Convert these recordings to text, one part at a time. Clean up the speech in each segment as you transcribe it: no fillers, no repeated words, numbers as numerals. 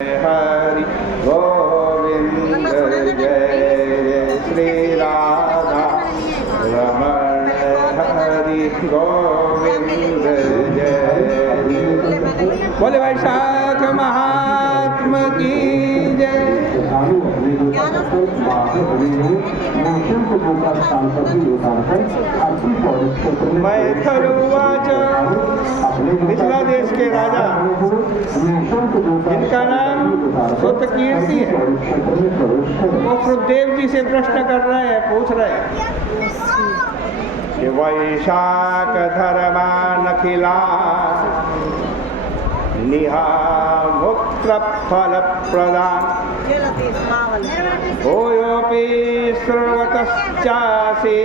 हरि गोविंद जय श्री राधा रमण हरि गोविंद जय। बोले वैशाख महात्मा की जय। मैथुरुवाच मिथिला देश के राजा जिनका नाम सुतकीर्ति है, वो सुखदेव जी से प्रश्न कर रहे हैं, पूछ रहे हैं कि वैशाख धर्मान खिला निहा मूत्र फल प्रदान भूयोपि श्रुवतश्चासि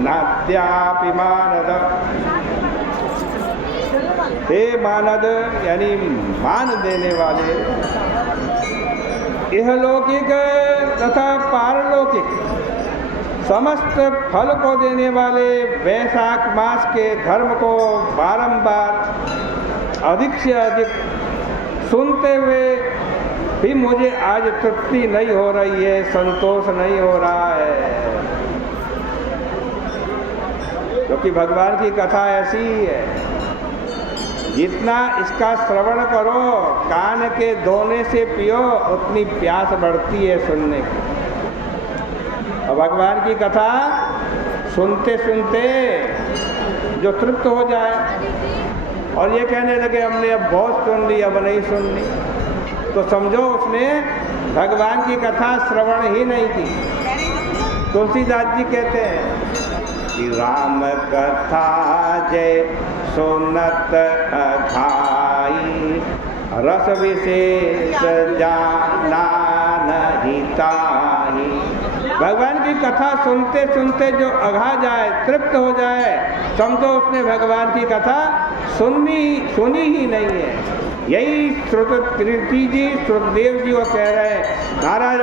नाद्यापि मानद। हे मानद यानी मान देने वाले, इहलौकिक तथा पारलौकिक समस्त फल को देने वाले वैशाख मास के धर्म को बारंबार अधिक से अधिक सुनते हुए भी मुझे आज तृप्ति नहीं हो रही है, संतोष नहीं हो रहा है, क्योंकि भगवान की कथा ऐसी ही है, जितना इसका श्रवण करो, कान के दोने से पियो, उतनी प्यास बढ़ती है सुनने की। और भगवान की कथा सुनते सुनते जो तृप्त हो जाए और ये कहने लगे हमने अब बहुत सुन ली, अब नहीं सुननी, तो समझो उसने भगवान की कथा श्रवण ही नहीं की। तुलसीदास जी कहते हैं कि राम कथा जय सुनत अघाई, रस विशेष जाना नहीं ताही। भगवान की कथा सुनते सुनते जो अघा जाए, तृप्त हो जाए, समझो उसने भगवान की कथा सुनी ही नहीं है। यही श्रुतकीर्ति जी, श्रुतदेव जी वो कह रहे हैं, महाराज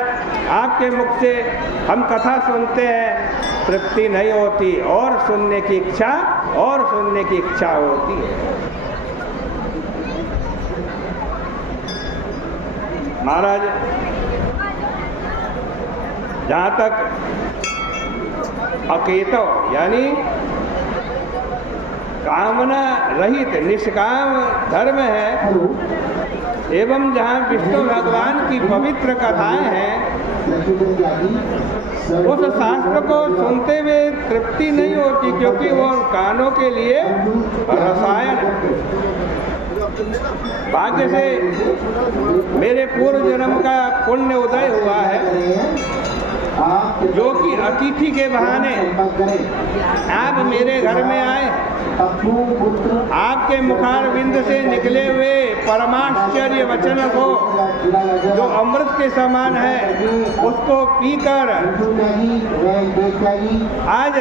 आपके मुख से हम कथा सुनते हैं, तृप्ति नहीं होती, और सुनने की इच्छा होती है। महाराज जहाँ तक अकेतो यानी कामना रहित निष्काम धर्म है, एवं जहाँ विष्णु भगवान की पवित्र कथाएं हैं, उस शास्त्र को सुनते हुए तृप्ति नहीं होती, क्योंकि वो कानों के लिए रसायन है। भाग्य से मेरे पूर्व जन्म का पुण्य उदय हुआ है, जो कि अतिथि के बहाने आप मेरे घर में आए, आपके मुखारविंद से निकले हुए परमाश्चर्य वचन को, जो अमृत के समान है, उसको पीकर आज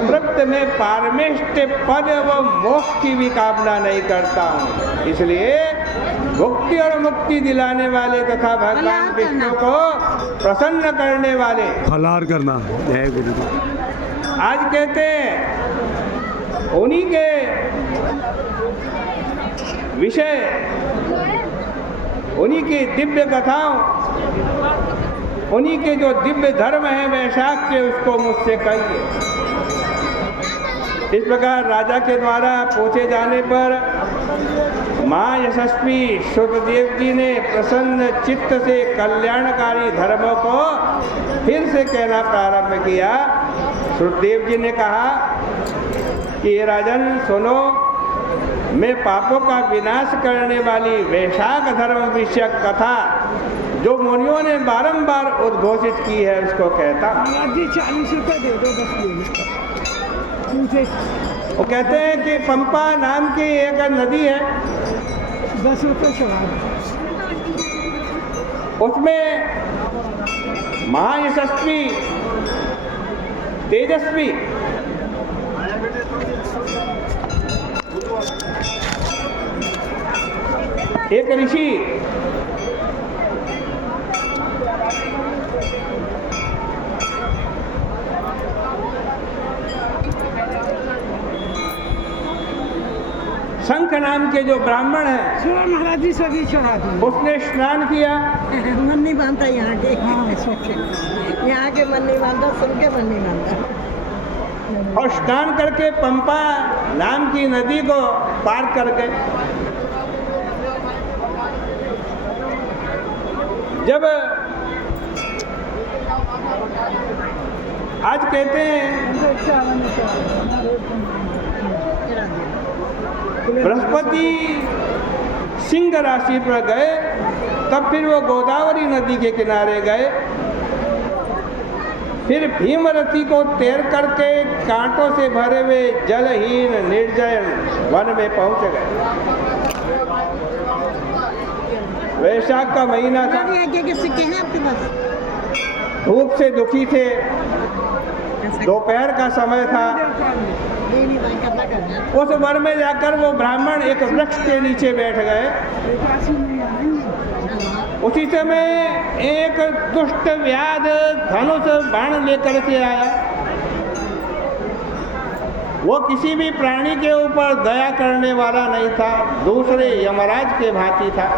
तृप्त में पारमेष्ट पद व मोक्ष की भी कामना नहीं करता हूँ। इसलिए भुक्ति और मुक्ति दिलाने वाले तथा भगवान विष्णु को प्रसन्न करने वाले फलाहार करना जय गुरु। आज कहते हैं उन्हीं के विषय, उन्हीं की दिव्य कथाओं, उन्हीं के जो दिव्य धर्म है वैशाख के, उसको मुझसे कहिए। इस प्रकार राजा के द्वारा पूछे जाने पर माँ यशस्वी सुखदेव जी ने प्रसन्न चित्त से कल्याणकारी धर्मों को फिर से कहना प्रारंभ किया। सुखदेव जी ने कहा कि ये राजन सुनो, मैं पापों का विनाश करने वाली वैशाख धर्म विषयक कथा जो मुनियों ने बारंबार उद्घोषित की है, उसको कहता। 40 रुपये दे दो, 10 मुझे। वो कहते हैं कि पंपा नाम की एक नदी है, 10 रुपये सवाल, उसमें महायशस्वी तेजस्वी एक ऋषि शंख नाम के जो ब्राह्मण हैं, सुबह महाराज जी सभी चढ़ा दी। उसने स्नान किया। मन नहीं बांधता यहाँ के, यहाँ के मन नहीं बांधता, सुन के मन नहीं बांधता। और स्नान करके पंपा नाम की नदी को पार कर गए। जब आज कहते हैं बृहस्पति सिंह राशि पर गए, तब फिर वो गोदावरी नदी के किनारे गए, फिर भीमरथी को तैर करके कांटों से भरे हुए जलहीन निर्जन वन में पहुंच गए। वैशाख का महीना था, आगे के सिक्के हैं आपके पास? धूप से दुखी थे, दोपहर का समय था। उस वन में जाकर वो ब्राह्मण एक वृक्ष के नीचे बैठ गए। उसी समय एक दुष्ट व्याध धनुष बाण लेकर के आया। वो किसी भी प्राणी के ऊपर दया करने वाला नहीं था, दूसरे यमराज के भांति था।